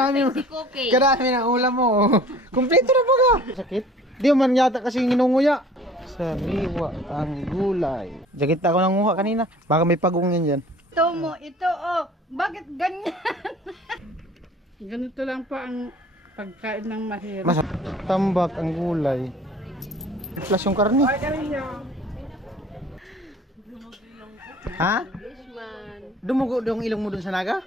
Si Cookie. Karami ng ulam mo. Kompleto na ba ka? Sakit? Di man yata kasi nginunguya. Sariwa ang gulay. Jakit ako nanguha kanina. Baka may pagungin dyan. Ito mo, ito oh. Bakit ganyan? Ganito lang pa ang pagkain ng mahirap. Mas tambak ang gulay. Plus yung karne. Ha? Dumugo dong ilong mo dun sa naga?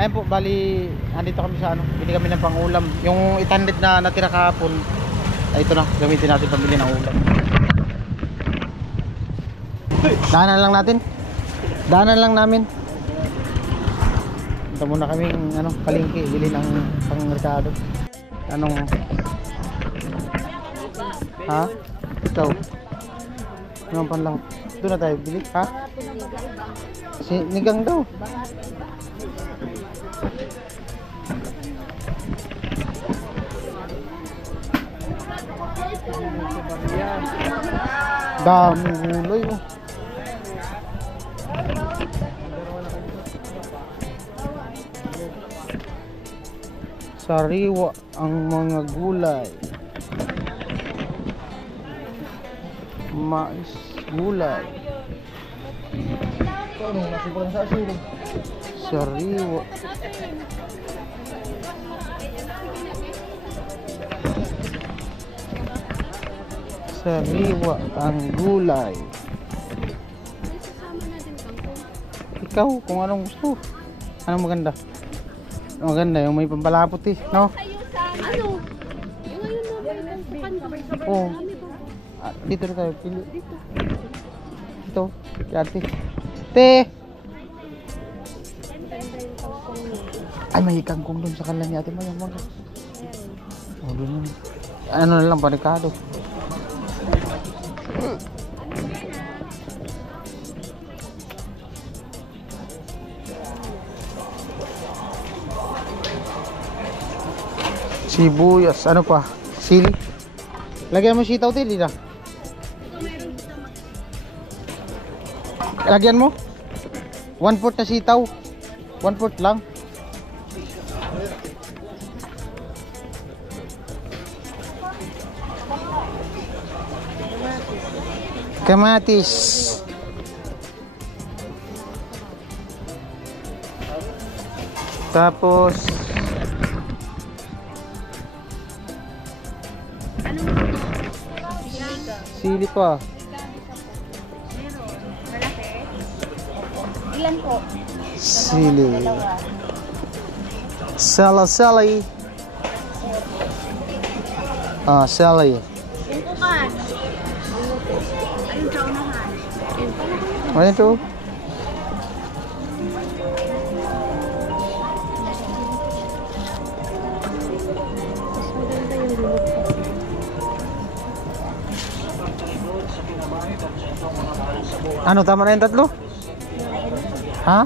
Ayan po, bali, andito kami sa ano, bili kami ng pangulam. Yung 800 na natira kahapon, ay ito na, gamitin natin pambili ng ulam. Daanan lang natin. Daanan lang namin. Ito muna kaming ano, palengke, bili ng pang-merkado. Anong ha? Ikaw? Anong pan lang? Doon na tayo bili, ha? Sinigang daw. Dami gulay oh. Sariwa ang mga gulay. Mais, gulay. Ano nasipan sa sili? Sariwa. Sariwa ang gulay. Ikaw kung anong gusto. Anong maganda? Maganda yung may pampalapot eh, no? Ano? Yung ayun mo, Oo. Dito na tayo, pili. Ito, ate. Te! Ay, may kangkong dun sa kalan ni ate Mayang. Oh, dun. Ano na lang, panikado. Sibuyas, ano pa? Sili. Lagyan mo sitaw tili na. Lagyan mo 1/4 na sitaw. 1/4 lang. Kamatis. Tapos sili pa. Ilan po? Sili. Sali. Ah, sali. Pintukan. Ayun sa unahan. Ano ito? Ano, tama na yung tatlo? Ha?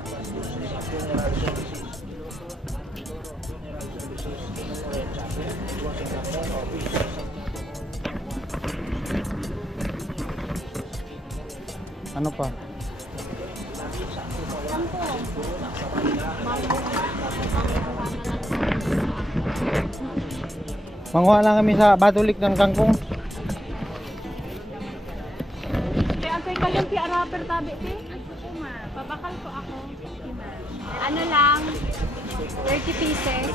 Ano pa? Manguha lang kami sa batulik ng kangkong. Babakal ko ako. Ano lang, 30 pieces.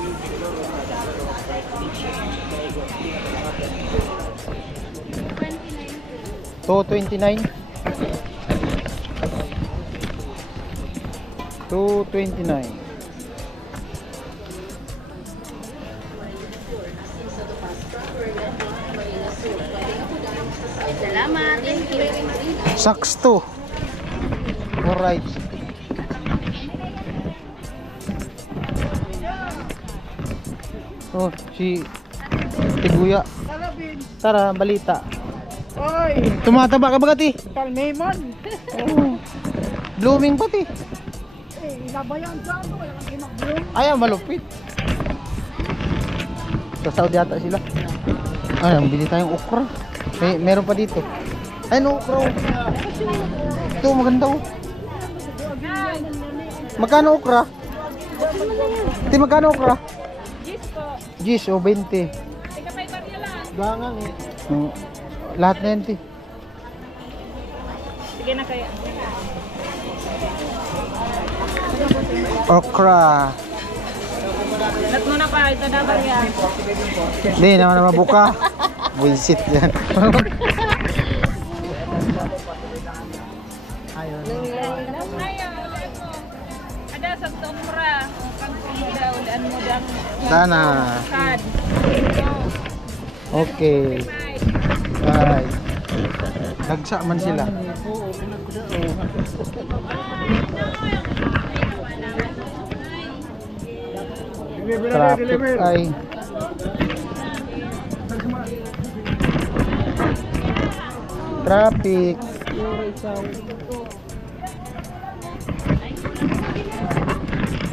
229. 229. Salamat. Thank you very much. Saks to. Alright. Oh, si Tiguya. Tara, balita. Oy! Tumataba ka ba kati? Palmemon! Oh. Blooming pati. Eh, ilabayan sa ano, wala kang mag-bloom. Ay, malupit. Sa Saudi ata sila. Ay, bili tayong okra. Meron pa dito. Ay, no, okra. Ito, maganda oh. Magkano okra? Ito, magkano okra? 10 o 20. Gangang eh. Lahat na yan, ti. Sige na kaya. Okra. Lat mo na pa, ito dapat yan. Hindi naman mabuka. Buisit yan. Ayun. Ada sa tomra. Kangkong daw, daan mo dang Sana. sad. Okay. Bye. Dagsa man sila. Traffic ay. Traffic.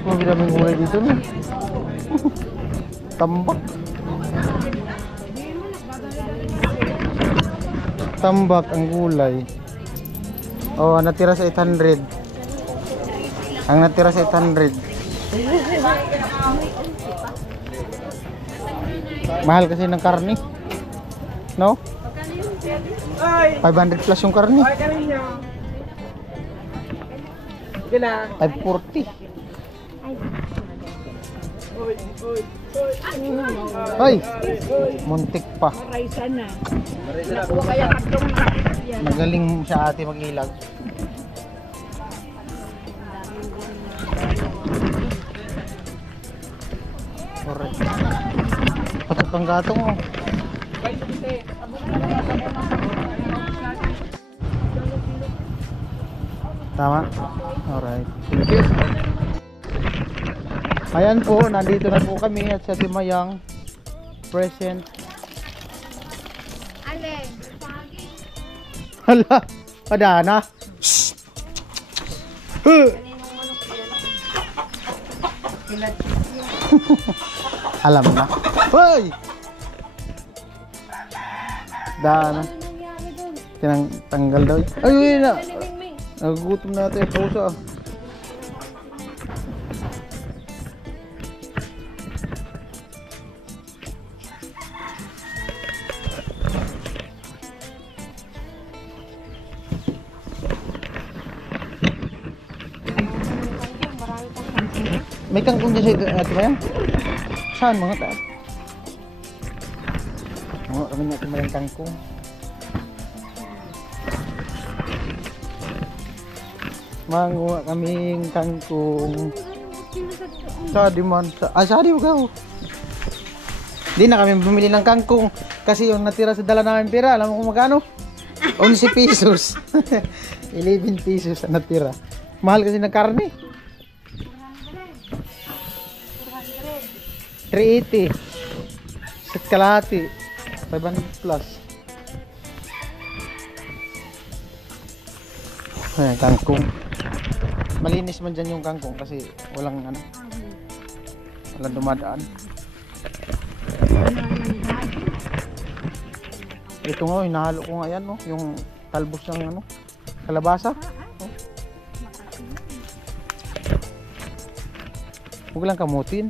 Oh, maraming gulay dito na. Tambak. Tambak ang gulay. Oh, natira sa 800. Ang natira sa 800. Mahal kasi ng karne. No? 500 plus yung karne. 540. Ay, muntik pa. Magaling siya ate mag-ilag. Correct. Patok ang gatong oh. Tama? Alright. Ayan po, nandito na po kami at sa Timayang present. Alin? Hala, padana. Alam na. Hoy! Dana. Tanggal daw. Ay, yun na. Nagugutom natin ang pausa. May kangkong dyan sa ate Mayang? Saan mga taas? Mga kami natin mayang kangkong. Manguha kaming kangkong. Sadi man. Sadi ko. Di na kami bumili ng kangkong. Kasi yung natira sa dala namin pera, alam mo kung magkano? 11 pesos. 11 pesos ang natira. Mahal kasi ng karne. 380 sa kalahati 500 plus. Ayan, kangkong. Malinis man dyan yung kangkong kasi walang ano, walang dumadaan. Ito nga, hinahalo ko nga yan, no? Yung talbos ng ano, kalabasa. Oh. Huwag lang kamutin.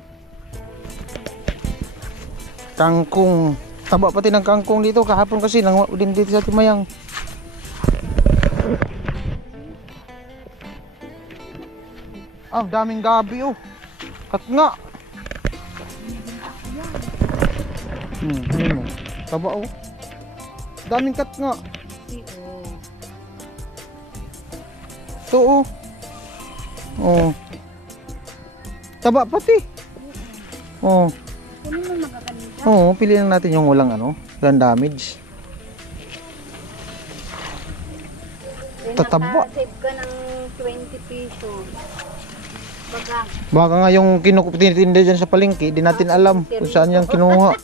Kangkong. Taba pati ng kangkong dito. Kahapon kasi nang din dito sa Timayang. Ah, daming gabi oh. Kat nga. Ano mo? Taba oh. Daming kat nga. Ito oh. Oh. Taba pati. Oh. Oo, piliin natin yung walang ano, walang damage. Tataba. Save ka ng 20 pesos. Baka nga yung tinitinda dyan sa palengke, di natin alam kung saan yung kinuha.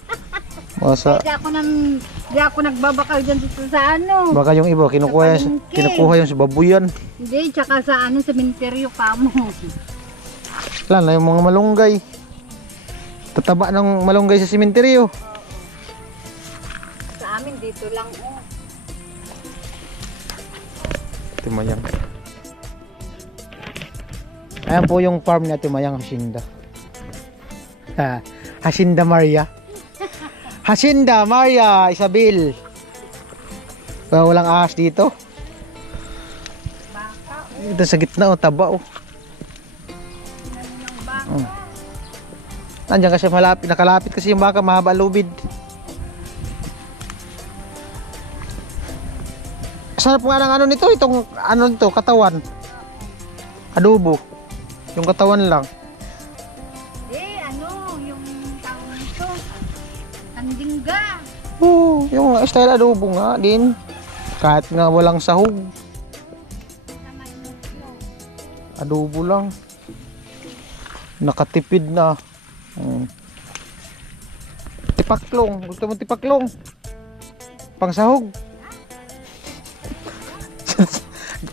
Basta, Di ako nagbabakal dyan dito sa ano. baka yung iba kinukuha yung sa babuyan. Hindi, tsaka sa ano, sementeryo pa mo. Lalo na yung mga malunggay. Tataba ng malunggay sa sementeryo. Dito lang, oh. Timayang. Ayan po yung farm ni Timayang Hacienda. Hacienda Maria. Hacienda Maria Isabel. Walang ahas dito. Ito sa gitna, oh, taba, oh. Oh. Nandiyan kasi malapit, nakalapit kasi yung baka, mahaba lubid. Sarap nga ng ano nito, itong ano nito, katawan. Adobo. Yung katawan lang. Ano, yung tawag nito. Kandingga. Oo, yung style adobo nga din. Kahit nga walang sahog. Adobo lang. Nakatipid na. Tipaklong. Gusto mo tipaklong? Pang sahog.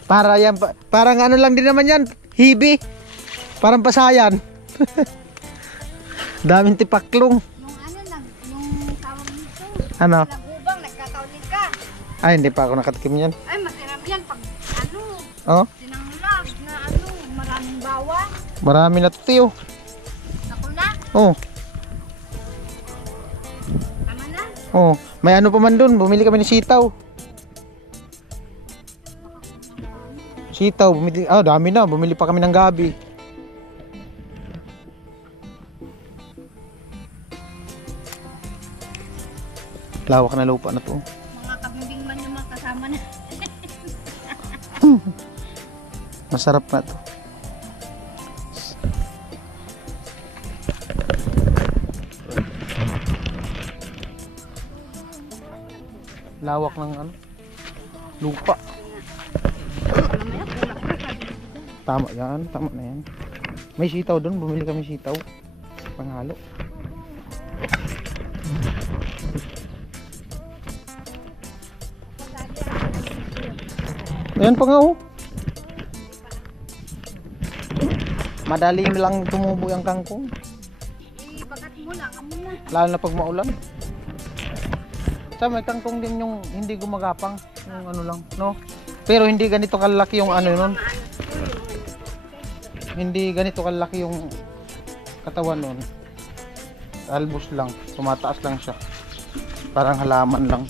Para yan, parang ano lang din naman yan. Hibi. Parang pasayan. Daming tipaklong. Yung ano lang, yung tawag nito. Ano? Lagubang, nagkakaunin ka. Ay, hindi pa ako nakatikim yan. Ay, masarap yan pag ano, Oh, sinanglag na ano, maraming bawang. marami na to, tiyo. Ako na, Oh, tama na. oh. May ano pa man dun. Bumili kami ng sitaw. Sitaw, bumili. Ah, dami na. Bumili pa kami ng gabi. Lawak na lupa na to. Mga kabimbing man yung mga kasama na. Masarap na to. Lawak ng ano? Lupa. Tama yan, tama na yan. May sitaw doon, bumili kami sitaw. Panghalo. Ayan pa nga, oh. Madali lang tumubo yung kangkong. Bagat mo lang, amo na. Lalo na pag maulan. Sa may kangkong din yung hindi gumagapang. Yung ano lang, no? Pero hindi ganito kalaki yung ano nun. Hindi ganito kalaki yung katawan nun. Albus lang. Tumataas lang siya. Parang halaman lang.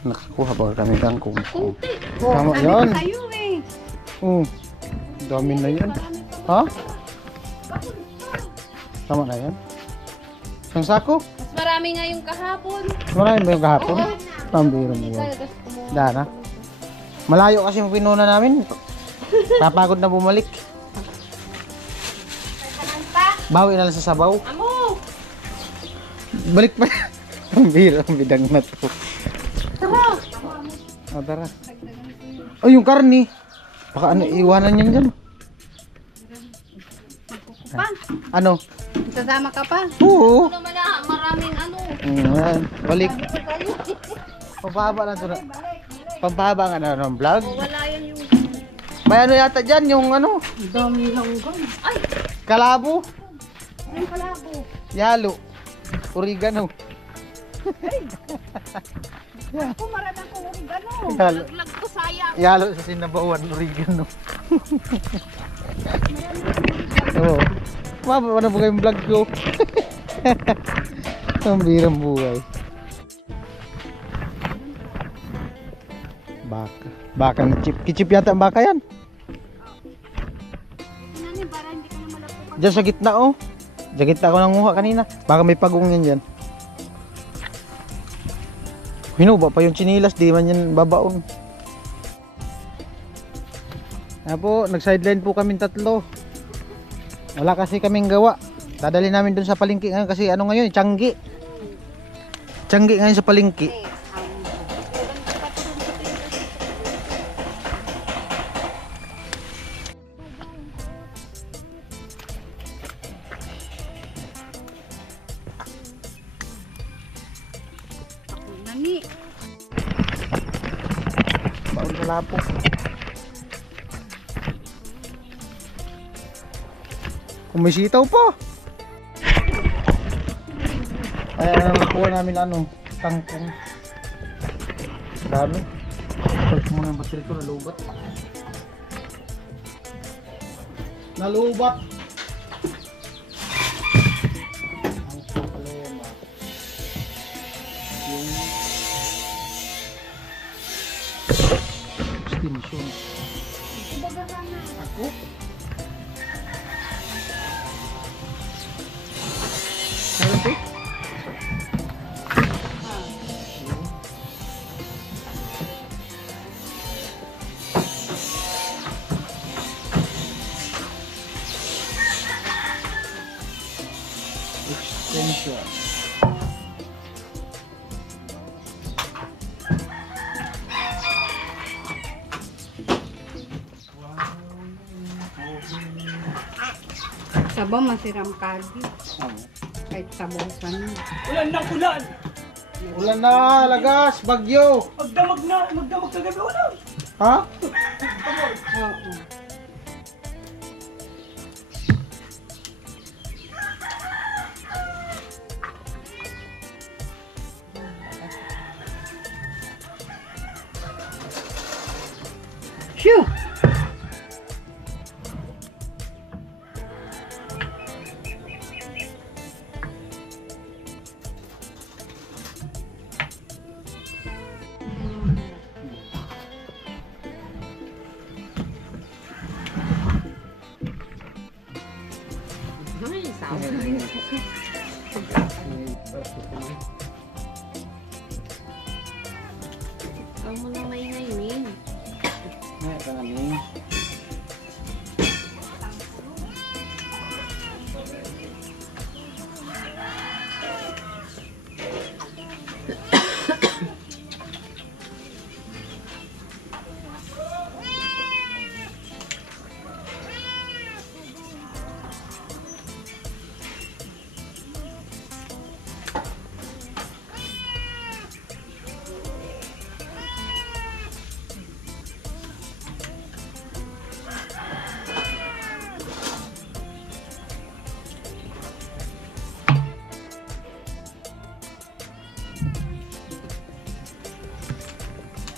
Nakakuha ba kami kangkong? Tama yan. Tayo eh. Dami na yan. Ha? Tama na yan. Isang sako? Mas marami nga yung kahapon. Marami ba yung kahapon? Pambiro mo yan. Dana. Malayo kasi yung pinuna namin. Papagod na bumalik. Bawi na lang sa sabaw. Amo! Balik pa. Pambiro, ang bidang na to. Oh, tara. Oh, yung karni. Baka ano, iwanan yan dyan. Ano? Sasama ka pa? Oo. Ano naman na, maraming ano. Ayan, balik. Pampahaba na ito na. Pampahaba nga na ng vlog. Wala yan yung... May ano yata dyan, yung ano. Dami lang gan. Ay! Kalabo. Ay, palabo. Yalo. Oregano. Ako marami akong oregano. Yalo. Laglag ko, sayang. Yalo sa sinabawan, oregano. Oo. Mababa na po kayong vlog ko. Ang birang buhay. Baka. Baka ng chip. Kichip yata ang baka yan. Nani, para hindi ka na malapukan. Diyan sa gitna, oh. Sa gitna ako nanguha kanina. Baka may pagong yan dyan. Hinuba pa yung chinilas. Di man yan babaon. Ayan po, nag-sideline po kaming tatlo. Wala kasi kaming gawa. Dadali namin dun sa palengke ngayon kasi ano ngayon, Tianggi. Tianggi ngayon sa palengke. Nani, Baon sa lapo. Kung may sitaw pa. Kaya nakuha namin ano, kangkong. Dami. Charge muna yung battery ko, nalubat. Nalubat! Ang problema. Yung extension. Ako? Meron po? Extension. Sabaw masiram kagi. Kahit sabaw pa niya. Ulan ng ulan! Ulan na, lagas, bagyo. Magdamag kagabi ulan! Ha? Oo. Shoo! Huwag mo nang maingay-ingay. Ngayon ka namin.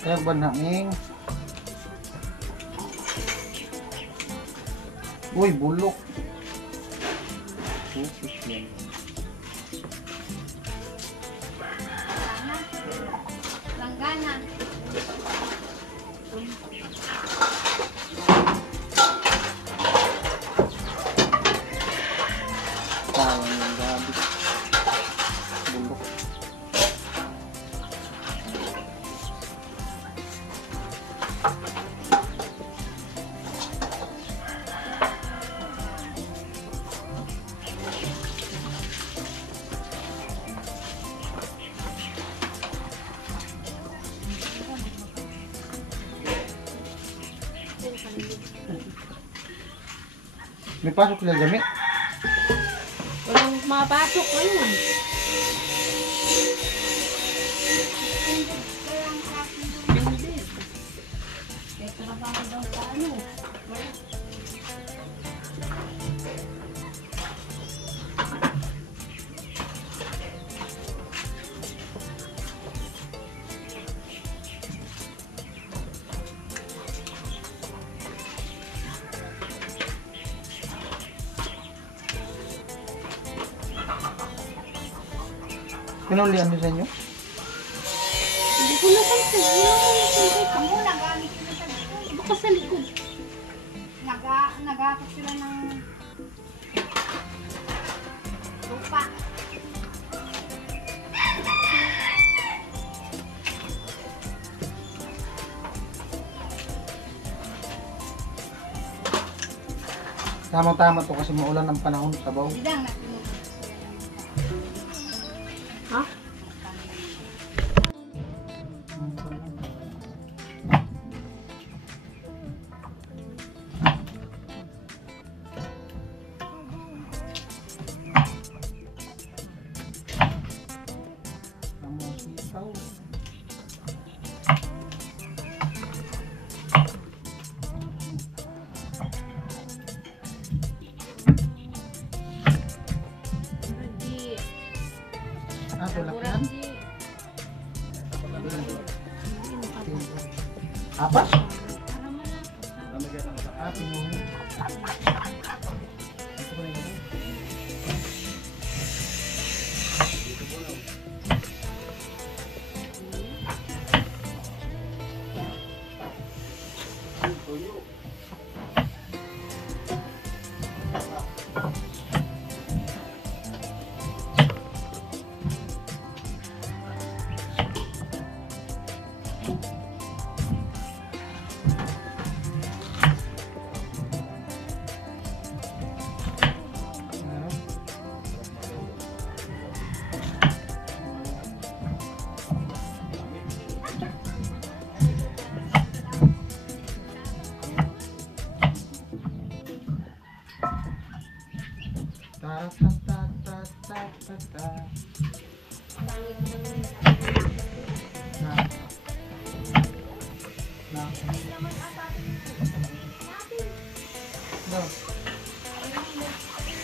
Kaya ba namin? Uy, bulok. Focus yan. Langganan. Tawang yung gabi. Bulok. May pasok sila dami. Walang mapasok ngayon. Hindi. Kaya trabaho daw sa ano. Pinulian niyo sa inyo? Hindi ko napansin. Wala ko napansin. Amo, nagamit sila sa likod. Baka sa likod. Nagakot sila ng lupa. Tama-tama to kasi maulan ang panahon sa baw. Bidang natin. Ha? Pinuhi. Ito ko na ilagay.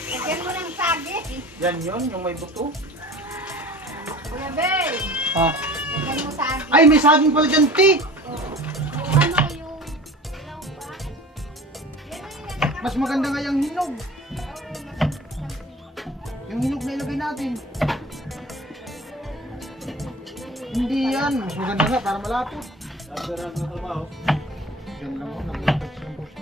Lagyan mo ng saging. Yan yun, yung may buto. Kuya Bel, Ah. lagyan mo saging. Ay, may saging pala dyan, ti! Yung ano, yung ilaw ba? Mas maganda nga yung hinog. Yung hinog na ilagay natin. Hindi yan. Mas maganda nga para malapot. Yan lang ako. Naglatag siyang gusto.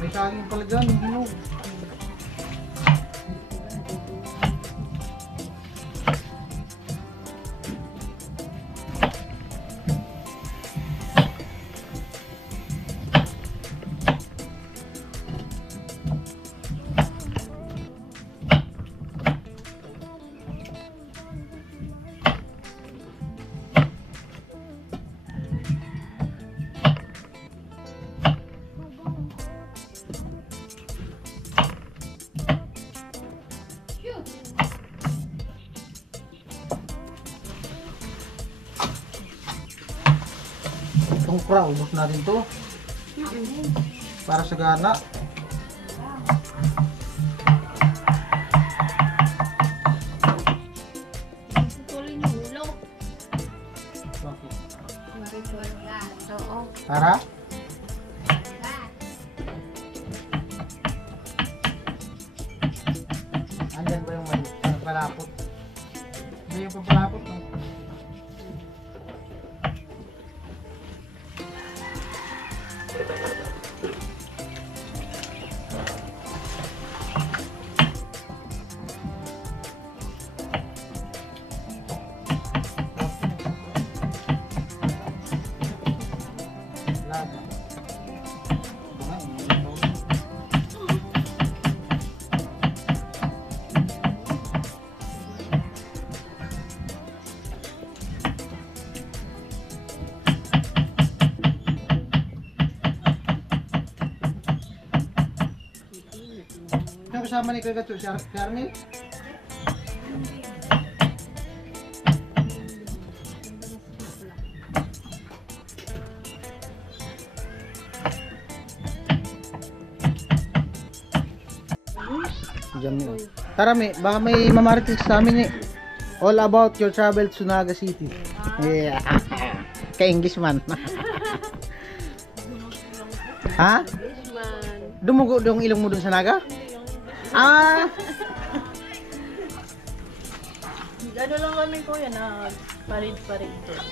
May saging pala dyan, yung hinog. Itong pra, ubos natin to. Para sa gana. Tuloy yung ulo. Bakit? Oo. Para? Andyan ba yung mali? Palapot? Hindi yung papalapot. No? Laga. Yung kasama ni Kagato, si Arnel? Diyan mo. Tara, baka may mamarites sa amin eh. All about your travel to Naga City. Yeah. Ka-Englishman. Ha? Dumugo yung ilong mo dun sa Naga? Ah! Ano lang kami kuya na parid-parid doon.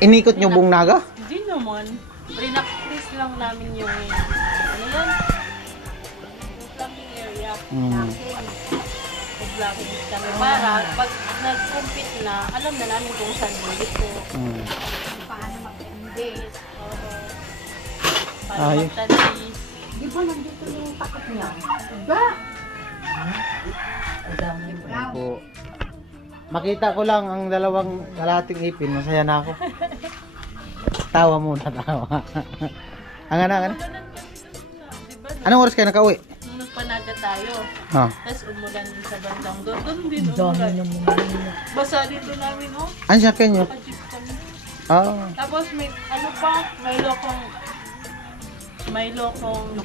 Inikot nyo buong Naga? Hindi naman. Rinaktis lang namin yung ano yan? Yung plumbing area. Vlogging kami para pag nag-compete na, alam na namin kung saan dito. Paano mag-ending? Para Ay. magtanis. Di ba nandito yung takot niya? Ba? Po. Makita ko lang ang dalawang kalahating ipin, masaya na ako. Tawa muna, tawa. Ang ano? Diba? Anong oras kayo nakauwi? Nung nagpanaga tayo, Ah. tapos umulan sa bandang doon. Doon din umulan. Basa dito namin, oh. Ano siya kanyo? Naka-jeep kami. Ah. Tapos may, ano pa, may lokong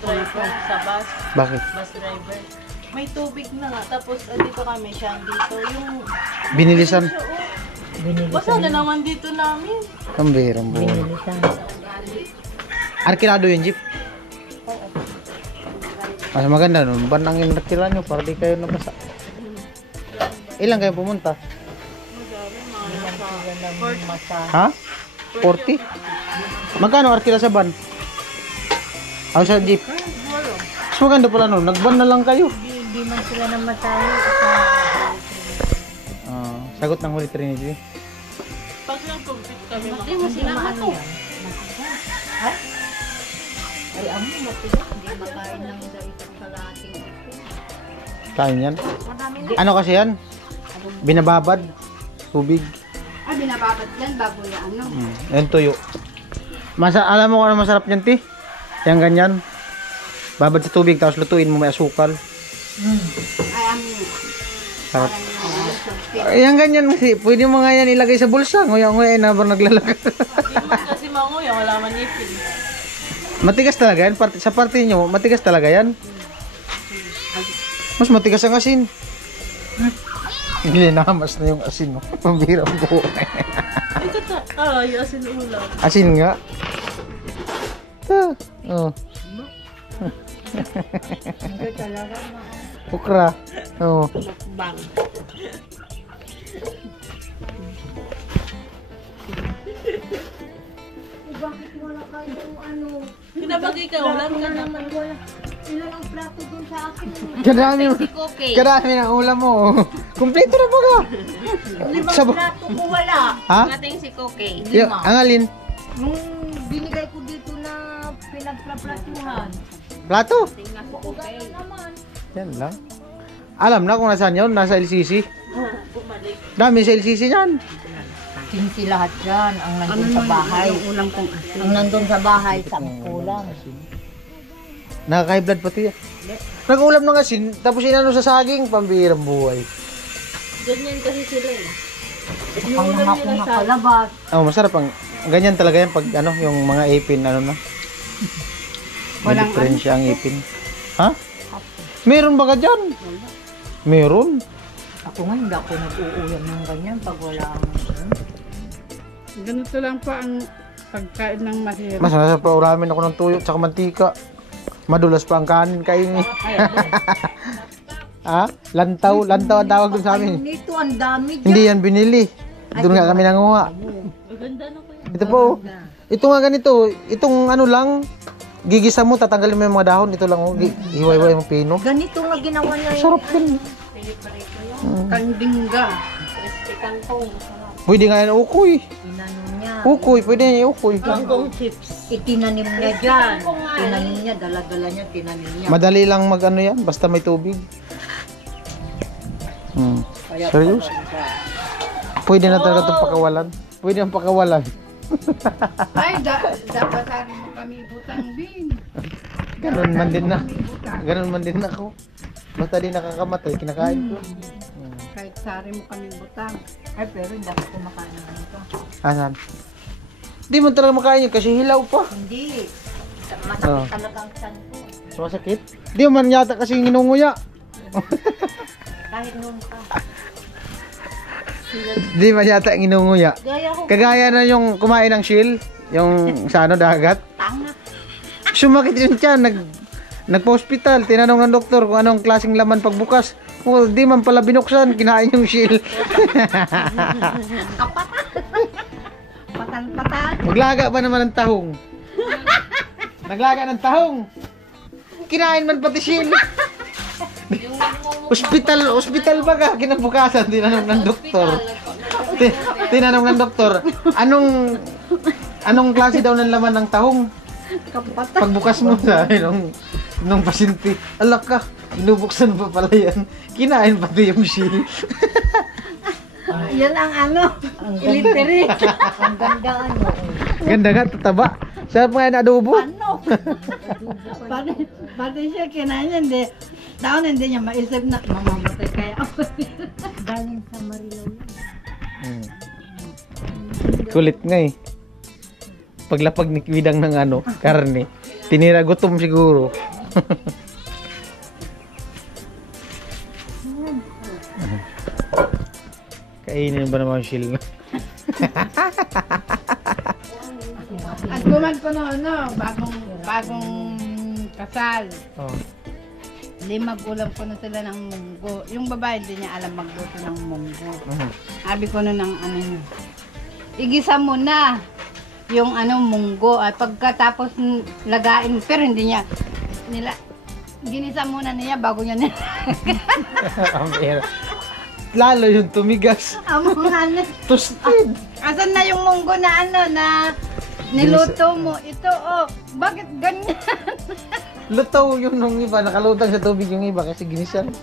driver sa bus. Bakit? Bus driver. May tubig na nga. Tapos dito kami siya dito. Yung Binilisan. siya, oh. Basta na naman dito namin. Kambirang buhay. Arkilado yung jeep? Mas maganda nun. Ban ang inarkila nyo para di kayo nabasa. Ilan kayo pumunta? Ha? 40? Magkano arkila sa ban? O sa jeep? Mas maganda pala nun. Nagban na lang kayo. Hindi man sila namatay. Sagot ng Holy Trinity. Pag nag-compete kami, Hindi mo sinama to. Ay, amo matigas. Hindi makain ng isang kalating ito. Kain yan. Ano kasi yan? Binababad. Tubig. Binababad yan bago yung ano. Yan tuyo. Alam mo kung ano masarap yan, ti? Yan ganyan. Babad sa tubig tapos lutuin mo may asukal. Ay, Sarap. Yan ganyan kasi. Pwede mo nga yan ilagay sa bulsa. Nguya-nguya na habang naglalagay. Hindi man kasi manguya, wala man ipin. Matigas talaga yan. Sa parte nyo, matigas talaga yan. Mas matigas ang asin. Gininamas na yung asin. No? Pambirang buo. Ito ta. Ay, asin ulam. Asin nga. Oh. Hindi talaga. Ukra. Oh. Bang. Bakit wala kayong ano? Kinabagay ka, wala ka naman. Wala. Ilan ang plato dun sa akin? Kadami mo. Okay. Kadami ng ulam mo. Kumpleto na baga. Limang plato ko wala. Ha? Nating si Koke. Ang alin? Nung binigay ko dito na pinagplaplatuhan. Plato? Tingnan ko Koke. Yan lang. Alam na kung nasaan yun. Nasa LCC. Bumalik. Dami sa LCC yan. Kinti lahat yan. Ang nandun sa bahay. Ulam kong asin. Ang nandun sa bahay, 10 lang. Nakaka-high blood pati yan. Nag-ulam ng asin. Tapos inano sa saging. Pambirang buhay. Ganyan kasi sila eh. Ang mga kung nakalabas. Oh, masarap ang ganyan talaga yan pag ano, yung mga ipin ano na. May diferensya ang ipin. Ha? Meron ba ka dyan? Meron. Ako nga hindi ako nag-uulam ng ganyan pag wala ang... Ganito lang po ang pagkain ng mahirap. Mas masarap pa ulamin ako ng tuyo at saka mantika. Madulas pa ang kanin kainin. Ha? Lantaw. Lantaw ang tawag dun sa amin. Nito ang dami dyan. Hindi yan binili. Doon nga kami nanguha. Maganda na ko yun. Ito po. Ito nga ganito. Itong ano lang. Gigisa mo, tatanggalin mo yung mga dahon. Ito lang. Hiwa-hiwa yung pino. Ganito nga ginawa niya yun. Sarap din. Kandingga. Crispy kangkong. Pwede nga yan ukoy. Tinanong niya. Ukoy. Pwede yan ukoy. Kangkong chips. Itinanim niya dyan. Tinanim niya, dala-dala niya, tinanim niya. Madali lang mag ano yan. Basta may tubig. Serious? Pwede na talaga itong pakawalan. Pwede ang pakawalan. Ay, dapat sabi mo kami butang bin. Ganun man din na. Ganun man din ako. Basta di nakakamatay, kinakain ko. Kahit sari mo kami butang. Ay, pero hindi ako kumakain ng ganito. Asan? Di mo talaga makain yun kasi hilaw pa. Hindi. Oh. Masakit talaga ang tiyan ko. Sumasakit? Di mo man yata kasi nginunguya. Kahit noon ka. Di man yata nginunguya. Gaya ko. Kagaya na yung kumain ng shill, yung sa ano, dagat. Tanga. Sumakit yun siya, nagpa-hospital, tinanong ng doktor kung anong klaseng laman pagbukas. Oh, di man pala binuksan, kinain yung shill. Patan-patan. Naglaga pa naman ng tahong. Naglaga ng tahong. Kinain man pati shill. Hospital ba ka? Kinabukasan, tinanong ng doktor. Tinanong ng doktor, anong klase daw ng laman ng tahong? Pagbukas mo sa nung pasyente, alak ka, binubuksan pa pala yan. Kinain pati yung shill. Yan ang ano. Ang ganda. Ang ganda ano. Ganda nga, tataba. Sarap nga yung adobo. Ano? Pati siya kinain niya, hindi. Taon hindi niya maisip na mamamatay kaya ako. Galing sa Marilao. Kulit nga eh. Paglapag ni Kwidang ng ano, karne. Tinira gutom siguro. Kainin ba naman yung shield? At kuman ko no, bagong kasal. Oh. 5 magulang ko na sila ng munggo. Yung babae hindi niya alam magluto ng munggo. Sabi ko na ng ano niya, igisa mo na yung munggo. At pagkatapos lagain, pero hindi niya, ginisa muna niya bago niya Ang era. Lalo yung tumigas. among Toasted. Asan na yung munggo na na niluto mo? Ito bakit ganyan? Luto yung nung iba. Nakalutang sa tubig yung iba kasi ginisan.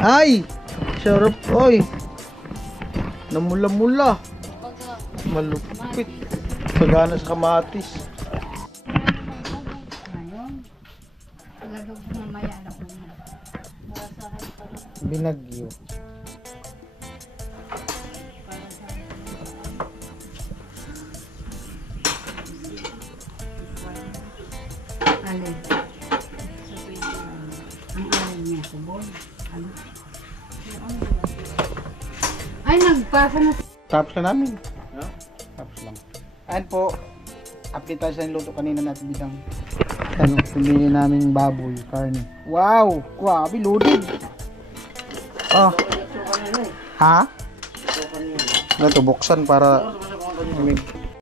Ay! Sarap. Oy! Namula-mula. Malupit. Sagana sa kamatis. Ayun. Lalog ko mamaya na ko na. Binagyo. Alin? Ang alin niya, kubol. Ano? Ay, nagpasa na. Tapos na namin. Tapos lang. Ayan po. Update tayo sa niluto kanina natin bilang pumili namin baboy, karne. Wow! Grabe, loaded. Oh. Ha? Ito, buksan para